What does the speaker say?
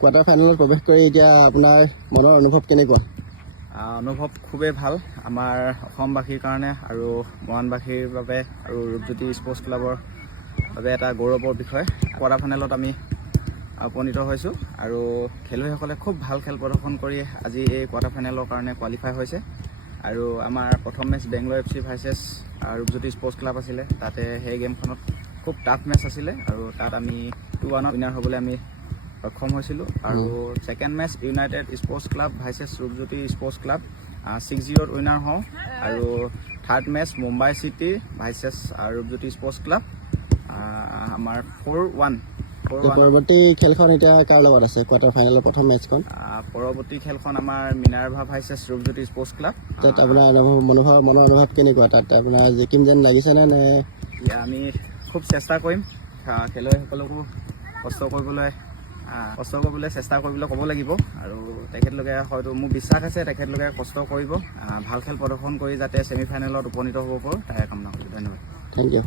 Quarter ফাইনেলত প্ৰৱেশ কৰি এতিয়া আপোনাৰ মনৰ অনুভৱ কেনেকুৱা? অনুভৱ খুবেই ভাল আমাৰ অসমবাসীৰ কাৰণে আৰু মৰাণবাসীৰ বাবে আৰু ৰূপজ্যোতি স্পৰ্টছ ক্লাবৰ বাবে এটা গৌৰৱৰ বিষয়। কোৱাৰ্টাৰ ফাইনেলত আমি উপনীত হৈছোঁ আৰু খেলুৱৈসকলে খুব ভাল খেল প্ৰদৰ্শন কৰি আজি এই কোৱাৰ্টাৰ ফাইনেলৰ কাৰণে কোৱালিফাই হৈছে। আৰু আমাৰ প্ৰথম মেচ বেংগলৰ FC versus Rupjyoti sports club আছিলে। তাতে সেই গেমখনত খুব টাফ মেচ আছিলে আৰু তাত আমি 2-1 উইনাৰ হ'বলৈ আমি সক্ষম হৈছিলোঁ। আৰু second match United sports club versus Rupjyoti sports club 6-0 winner হওঁ। আৰু third match Mumbai city versus Rupjyoti sports club আমাৰ 4-1 পৰৱৰ্তী খেলখন এতিয়া কাৰ লগত আছে? কোৱাৰ্টাৰ ফাইনেলৰ প্ৰথম মেচখন পৰৱৰ্তী খেলখন আমাৰ Minerva versus Rupjyoti sports club. তাত আপোনাৰ মনৰ অনুভৱ কেনেকুৱা? তাত আপোনাৰ জিকিম যেন লাগিছেনে নে? আমি খুব চেষ্টা কৰিম, খেলুৱৈসকলকো কষ্ট কৰিবলৈ চেষ্টা কৰিবলৈ ক'ব লাগিব আৰু তেখেতলোকে হয়তো মোৰ বিশ্বাস আছে তেখেতলোকে কষ্ট কৰিব, ভাল খেল প্ৰদৰ্শন কৰি যাতে ছেমি ফাইনেলত উপনীত হ'ব পাৰোঁ তাৰে কামনা কৰিছোঁ। ধন্যবাদ। Thank U.